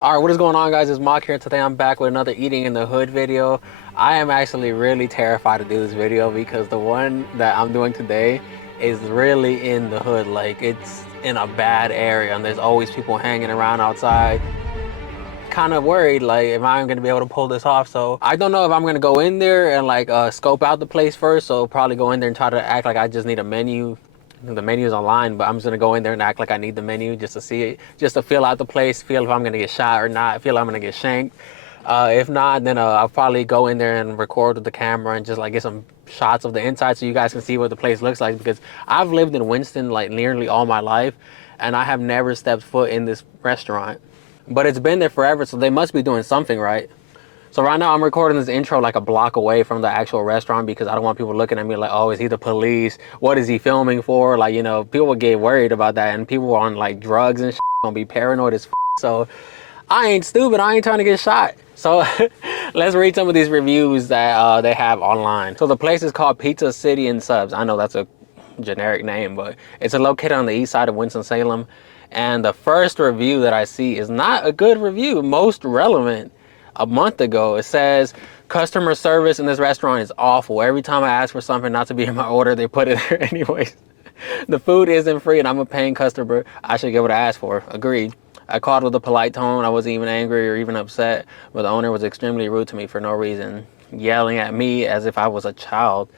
All right, what is going on, guys? It's Mock here. Today I'm back with another Eating in the Hood video. I am actually really terrified to do this video because the one that I'm doing today is really in the hood. Like, it's in a bad area and there's always people hanging around outside. Kind of worried, like, if I'm gonna be able to pull this off. So I don't know if I'm gonna go in there and like scope out the place first. So probably go in there and try to act like I just need a menu. The menu's online, but I'm just gonna go in there and act like I need the menu just to see it, just to feel out the place, feel if I'm gonna get shot or not, feel I'm gonna get shanked. If not, then I'll probably go in there and record with the camera and just like get some shots of the inside so you guys can see what the place looks like, because I've lived in Winston like nearly all my life and I have never stepped foot in this restaurant. But it's been there forever, so they must be doing something right. So right now I'm recording this intro like a block away from the actual restaurant because I don't want people looking at me like, oh, is he the police? What is he filming for? Like, you know, people get worried about that, and people on like drugs and shit gonna be paranoid as f. So I ain't stupid. I ain't trying to get shot. So let's read some of these reviews that they have online. So the place is called Pizza City and Subs. I know that's a generic name, but it's located on the east side of Winston-Salem. And the first review that I see is not a good review. Most relevant. A month ago, it says customer service in this restaurant is awful. Every time I ask for something not to be in my order, they put it there anyways. The food isn't free and I'm a paying customer. I should get what I asked for. Agreed. I called with a polite tone. I wasn't even angry or even upset, but the owner was extremely rude to me for no reason, yelling at me as if I was a child.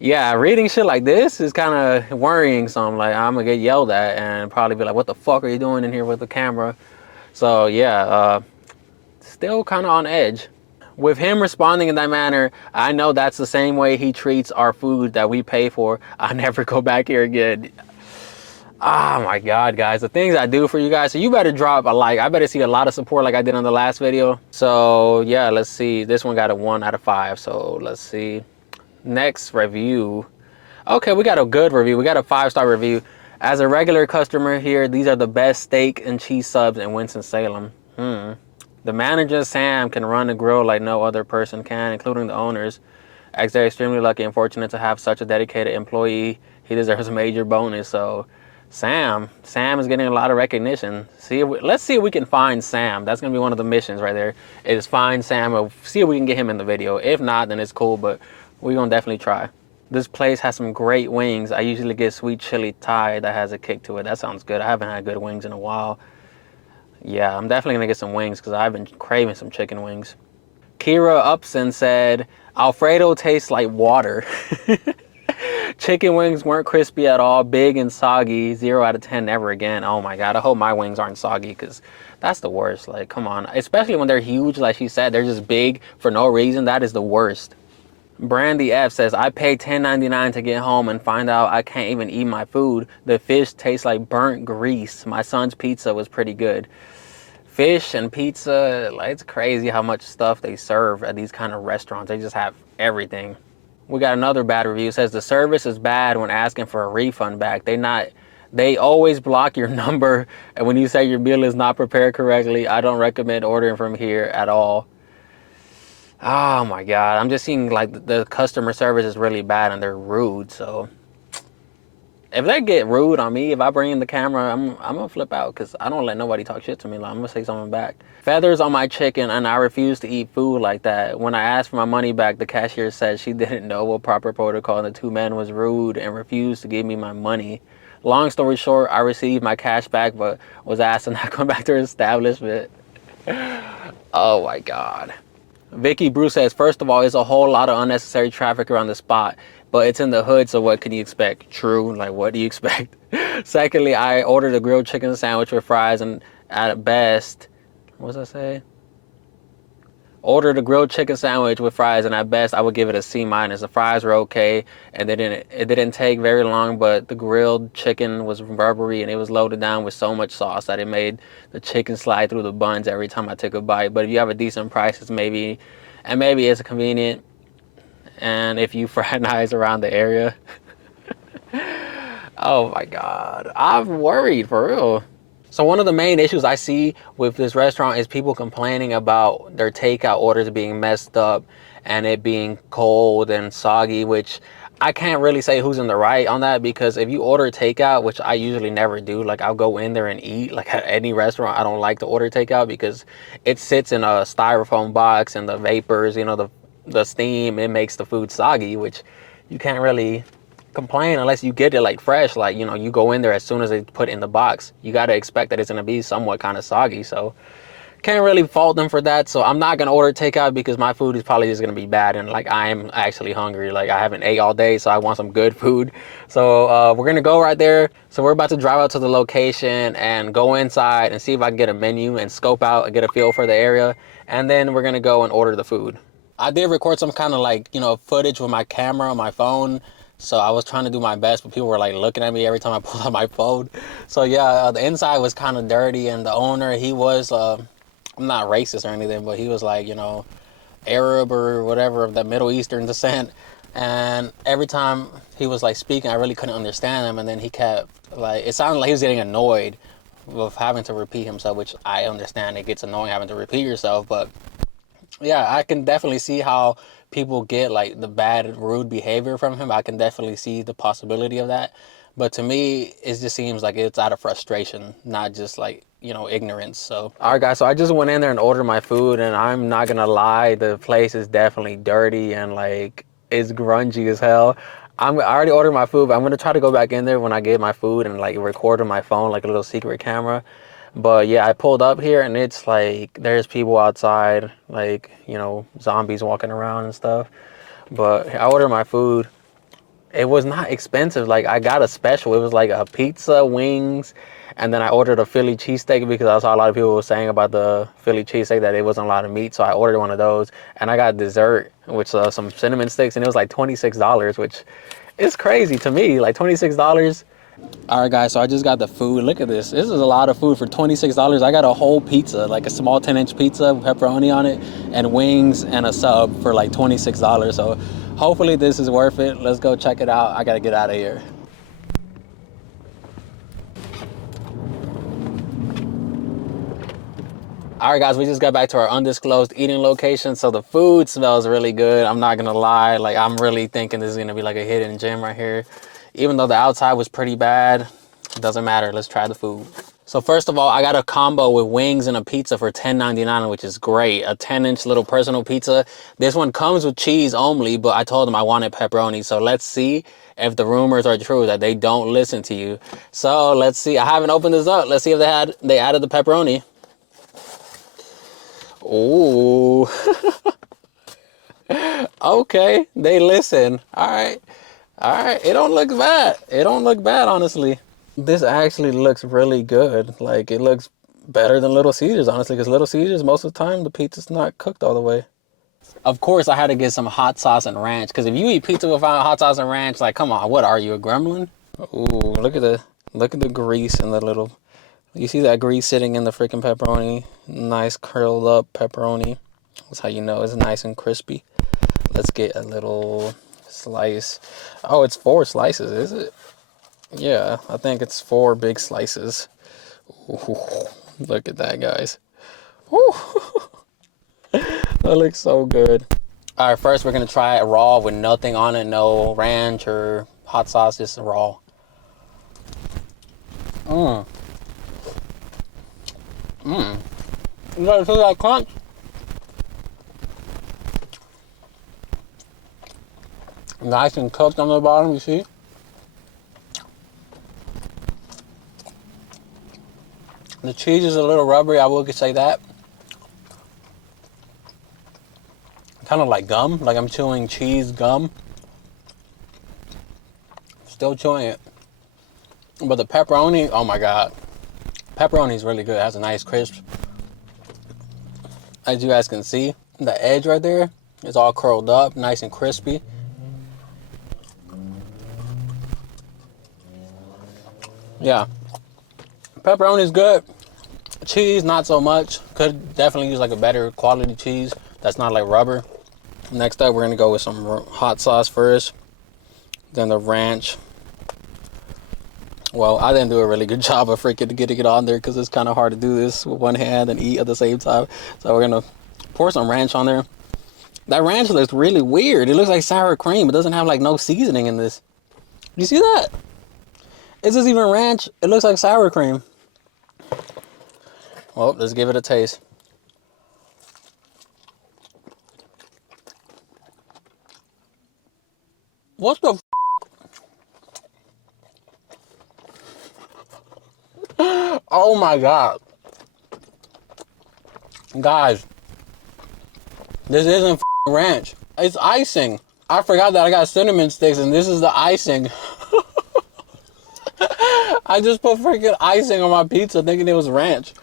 Yeah, reading shit like this is kind of worrying. So I'm like, I'm gonna get yelled at and probably be like, what the fuck are you doing in here with the camera? So yeah, still kind of on edge. With him responding in that manner, I know that's the same way he treats our food that we pay for. I never go back here again. Oh my God, guys, the things I do for you guys. So you better drop a like. I better see a lot of support like I did on the last video. So yeah, let's see. This one got a 1 out of 5. So let's see. Next review. Okay, we got a good review. We got a 5-star review. As a regular customer here, these are the best steak and cheese subs in Winston-Salem. The manager, Sam, can run the grill like no other person can, including the owners. As they're extremely lucky and fortunate to have such a dedicated employee. He deserves a major bonus. So Sam is getting a lot of recognition. Let's see if we can find Sam. That's going to be one of the missions right there, is find Sam and see if we can get him in the video. If not, then it's cool, but we're going to definitely try. This place has some great wings. I usually get sweet chili Thai that has a kick to it. That sounds good. I haven't had good wings in a while. Yeah, I'm definitely gonna get some wings because I've been craving some chicken wings. Kira Upson said, Alfredo tastes like water. Chicken wings weren't crispy at all, big and soggy, 0 out of 10, never again. Oh my God, I hope my wings aren't soggy because that's the worst. Like, come on. Especially when they're huge, like she said, they're just big for no reason. That is the worst. Brandy F says, I paid $10.99 to get home and find out I can't even eat my food. The fish tastes like burnt grease. My son's pizza was pretty good. Fish and pizza, like, it's crazy how much stuff they serve at these kind of restaurants. They just have everything. We got another bad review. It says the service is bad when asking for a refund back. They always block your number, and when you say your meal is not prepared correctly, I don't recommend ordering from here at all. Oh my God, I'm just seeing like the customer service is really bad and they're rude. So if they get rude on me, if I bring in the camera, I'm gonna flip out because I don't let nobody talk shit to me. Like, I'm gonna say something back. Feathers on my chicken, and I refuse to eat food like that. When I asked for my money back, the cashier said she didn't know what proper protocol, and the 2 men was rude and refused to give me my money. Long story short, I received my cash back, but was asked to not come back to the establishment. Oh my God. Vicky Bruce says, first of all, it's a whole lot of unnecessary traffic around the spot, but it's in the hood, so what can you expect? True, like, what do you expect? Secondly, I ordered a grilled chicken sandwich with fries, and at best, what does that say? Ordered a grilled chicken sandwich with fries, and at best, I would give it a C-. The fries were okay, and it didn't take very long, but the grilled chicken was rubbery, and it was loaded down with so much sauce that it made the chicken slide through the buns every time I took a bite. But if you have a decent price, maybe it's convenient, and if you fraternize around the area. Oh my God, I'm worried for real. So one of the main issues I see with this restaurant is people complaining about their takeout orders being messed up and it being cold and soggy, which I can't really say who's in the right on that, because if you order takeout, which I usually never do, like I'll go in there and eat, like at any restaurant, I don't like to order takeout because it sits in a styrofoam box and the vapors, you know, the steam, it makes the food soggy, which you can't really complain unless you get it like fresh. Like, you know, you go in there as soon as it's put in the box, you got to expect that it's going to be somewhat kind of soggy. So can't really fault them for that. So I'm not gonna order takeout because my food is probably just gonna be bad, and like I'm actually hungry. Like I haven't ate all day, so I want some good food. So we're gonna go right there. So we're about to drive out to the location and go inside and see if I can get a menu and scope out and get a feel for the area, and then we're gonna go and order the food. I did record some kind of like, you know, footage with my camera on my phone, so I was trying to do my best, but people were like looking at me every time I pulled out my phone. So yeah, the inside was kind of dirty, and the owner, he was I'm not racist or anything, but he was like, you know, Arab or whatever of that Middle Eastern descent. And every time he was like speaking, I really couldn't understand him. And then he kept like, it sounded like he was getting annoyed with having to repeat himself, which I understand. It gets annoying having to repeat yourself. But yeah, I can definitely see how people get like the bad, rude behavior from him. I can definitely see the possibility of that. But to me, it just seems like it's out of frustration, not just like, you know, ignorance. So, all right, guys. So I just went in there and ordered my food, and I'm not gonna lie, the place is definitely dirty and like it's grungy as hell. I already ordered my food, but I'm gonna try to go back in there when I get my food and like record on my phone, like a little secret camera. But yeah, I pulled up here and it's like there's people outside, like, you know, zombies walking around and stuff. But I ordered my food. It was not expensive. Like I got a special. It was like a pizza, wings, and then I ordered a Philly cheesesteak because I saw a lot of people were saying about the Philly cheesesteak that it wasn't a lot of meat. So I ordered one of those, and I got dessert, which some cinnamon sticks, and it was like $26, which is crazy to me. Like $26. All right, guys, so I just got the food. Look at this. This is a lot of food for $26. I got a whole pizza, like a small 10-inch pizza with pepperoni on it and wings and a sub for like $26. So hopefully this is worth it. Let's go check it out. I got to get out of here. All right, guys, we just got back to our undisclosed eating location. So the food smells really good. I'm not going to lie. Like, I'm really thinking this is going to be like a hidden gem right here. Even though the outside was pretty bad, it doesn't matter. Let's try the food. So first of all, I got a combo with wings and a pizza for $10.99, which is great. A 10-inch little personal pizza. This one comes with cheese only, but I told them I wanted pepperoni. So let's see if the rumors are true that they don't listen to you. So let's see. I haven't opened this up. Let's see if they added the pepperoni. Ooh. Okay, they listen. All right. All right. It don't look bad. It don't look bad, honestly. This actually looks really good. Like, it looks better than Little Caesars, honestly, because Little Caesars, most of the time, the pizza's not cooked all the way. Of course, I had to get some hot sauce and ranch, because if you eat pizza without hot sauce and ranch, like, come on, what are you, a gremlin? Ooh, look at the grease and the little... You see that grease sitting in the freaking pepperoni? Nice curled up pepperoni. That's how you know it's nice and crispy. Let's get a little slice. Oh, it's 4 slices, is it? Yeah, I think it's 4 big slices. Ooh, look at that, guys. Ooh. That looks so good. All right, first we're gonna try it raw with nothing on it, no ranch or hot sauce, just raw. Mmm. Mmm. You guys see that crunch? Nice and cooked on the bottom, you see? The cheese is a little rubbery, I will say that. Kind of like gum, like I'm chewing cheese gum. Still chewing it. But the pepperoni, oh my God. Pepperoni is really good, it has a nice crisp. As you guys can see, the edge right there is all curled up, nice and crispy. Yeah, pepperoni is good. Cheese, not so much. Could definitely use like a better quality cheese that's not like rubber. Next up, we're gonna go with some hot sauce first, then the ranch. Well, I didn't do a really good job of freaking getting it on there because it's kind of hard to do this with one hand and eat at the same time. So we're gonna pour some ranch on there, That ranch looks really weird. It looks like sour cream. It doesn't have like no seasoning in this. You see that? Is this even ranch? It looks like sour cream. Well, let's give it a taste. What the Oh my God. Guys, this isn't ranch. It's icing. I forgot that I got cinnamon sticks and this is the icing. I just put freaking icing on my pizza thinking it was ranch.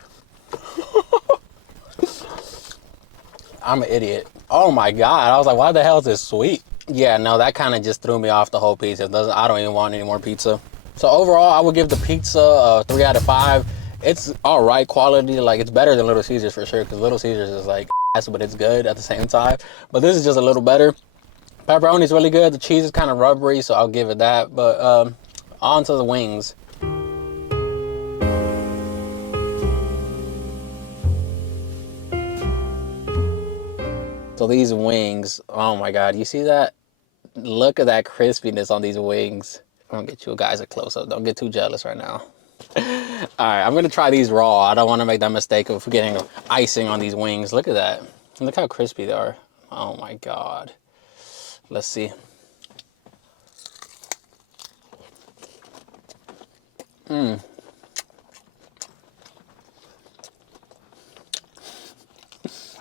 I'm an idiot. Oh my God. I was like, why the hell is this sweet? Yeah, no, that kind of just threw me off the whole pizza. I don't even want any more pizza. So overall, I would give the pizza a 3 out of 5. It's all right quality. Like, it's better than Little Caesars for sure, because Little Caesars is like ass, but it's good at the same time. But this is just a little better. Pepperoni is really good. The cheese is kind of rubbery, so I'll give it that. But on to the wings. So these wings, oh my God, you see that? Look at that crispiness on these wings. I'm gonna get you guys a close-up. Don't get too jealous right now. All right, I'm gonna try these raw. I don't want to make that mistake of getting icing on these wings. Look at that. Look how crispy they are. Oh my God. Let's see.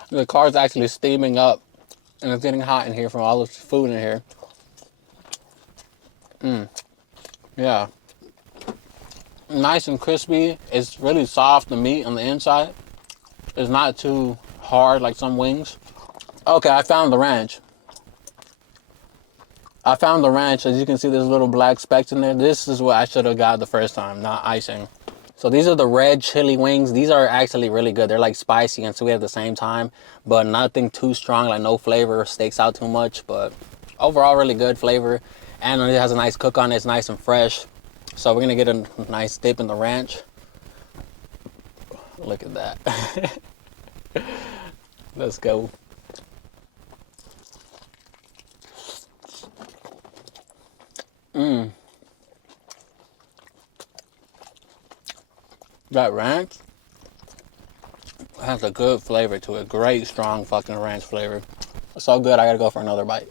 The car's actually steaming up and it's getting hot in here from all this food in here. Yeah. Nice and crispy. It's really soft, the meat on the inside. It's not too hard like some wings. Okay, I found the ranch. As you can see, there's little black specks in there. This is what I should have got the first time, not icing. So these are the red chili wings. These are actually really good. They're like spicy and sweet at the same time, but nothing too strong, like no flavor stakes out too much. But overall, really good flavor. And it has a nice cook on it. It's nice and fresh. So we're gonna get a nice dip in the ranch. Look at that. Let's go. That ranch has a good flavor to it. Great, strong fucking ranch flavor. So good, I gotta go for another bite.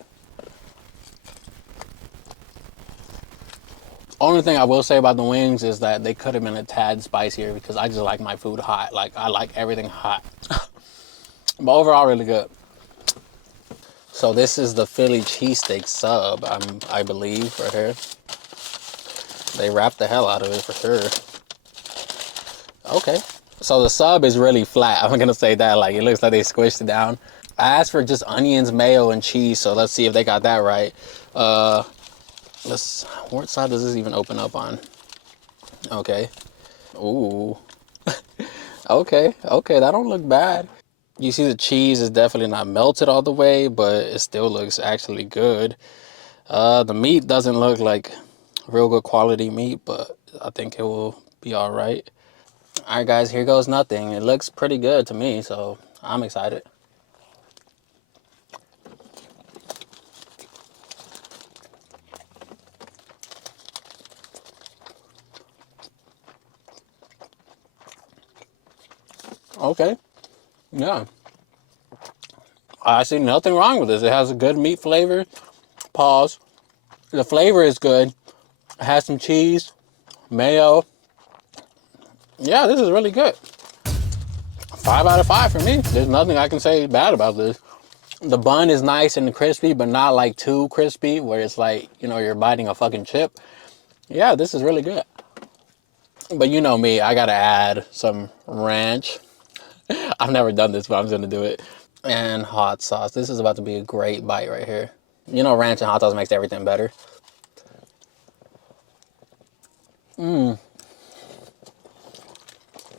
Only thing I will say about the wings is that they could have been a tad spicier because I just like my food hot. Like, I like everything hot. But overall, really good. So this is the Philly cheesesteak sub, I believe, right here. They wrapped the hell out of it for sure. Okay. So the sub is really flat. I'm gonna say that. Like, it looks like they squished it down. I asked for just onions, mayo, and cheese. So let's see if they got that right. What side does this even open up on? Okay. Ooh. Okay. That don't look bad. You see the cheese is definitely not melted all the way, but it still looks actually good. The meat doesn't look like real good quality meat, but I think it will be all right. All right, guys, here goes nothing. It looks pretty good to me, so I'm excited. Okay. Yeah. I see nothing wrong with this. It has a good meat flavor. Pause. The flavor is good. It has some cheese, mayo. Yeah, this is really good. 5 out of 5 for me. There's nothing I can say bad about this. The bun is nice and crispy, but not like too crispy where it's like, you know, you're biting a fucking chip. Yeah, this is really good. But you know me, I gotta add some ranch. I've never done this, but I'm gonna do it. And hot sauce. This is about to be a great bite right here. You know, ranch and hot sauce makes everything better.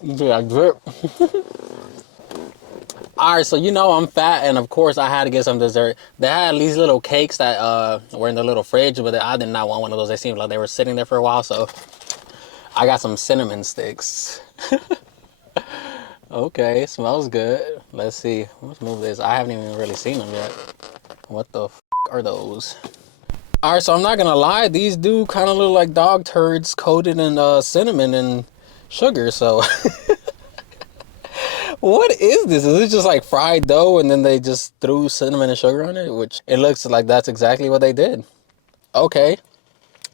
Yeah, drip. All right, so you know I'm fat, and of course I had to get some dessert. They had these little cakes that were in the little fridge, but I did not want one of those. They seemed like they were sitting there for a while, so I got some cinnamon sticks. Okay, smells good. Let's see. Let's move this. I haven't even really seen them yet. What the f are those? All right, so I'm not gonna lie, these do kind of look like dog turds coated in cinnamon and sugar. So what is this? Is it just like fried dough and then they just threw cinnamon and sugar on it? Which it looks like that's exactly what they did. Okay.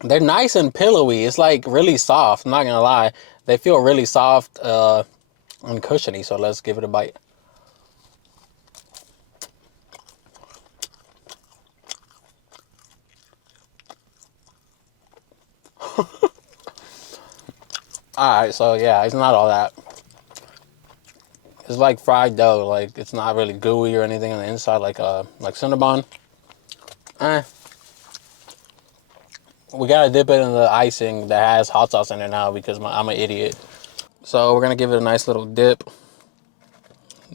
They're nice and pillowy. It's like really soft. I'm not gonna lie. They feel really soft and cushiony. So let's give it a bite. All right, so yeah, it's not all that. It's like fried dough. Like it's not really gooey or anything on the inside, like Cinnabon. Eh, we gotta dip it in the icing that has hot sauce in it now because I'm an idiot. So we're gonna give it a nice little dip.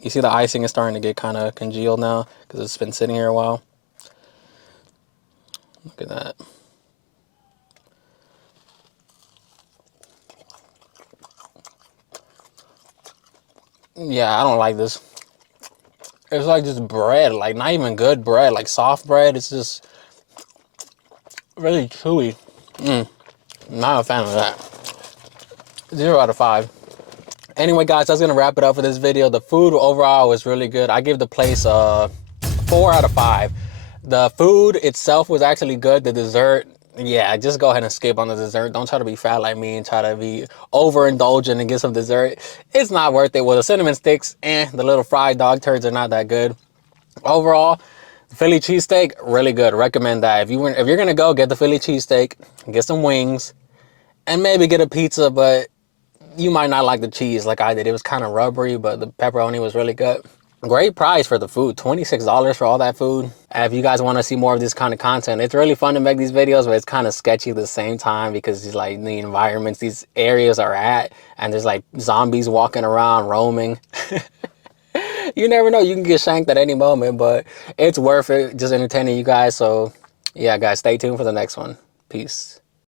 You see the icing is starting to get kind of congealed now because it's been sitting here a while. Look at that. Yeah, I don't like this. It's like just bread, like not even good bread, like soft bread. It's just really chewy. Not a fan of that. 0 out of 5. Anyway, guys, that's gonna wrap it up for this video. The food overall was really good. I give the place a 4 out of 5. The food itself was actually good. The dessert, yeah, just go ahead and skip on the dessert. Don't try to be fat like me and try to be overindulgent and get some dessert. It's not worth it. Well, the cinnamon sticks and the little fried dog turds are not that good. Overall, the Philly cheesesteak, really good. Recommend that. If you're gonna go, get the Philly cheesesteak, get some wings, and maybe get a pizza, but you might not like the cheese like I did. It was kind of rubbery, but the pepperoni was really good. Great price for the food, $26 for all that food. And if you guys want to see more of this kind of content, it's really fun to make these videos, but it's kind of sketchy at the same time because it's like the environments these areas are at, and there's like zombies walking around roaming. You never know, you can get shanked at any moment, but it's worth it, just entertaining you guys. So yeah, guys, stay tuned for the next one. Peace.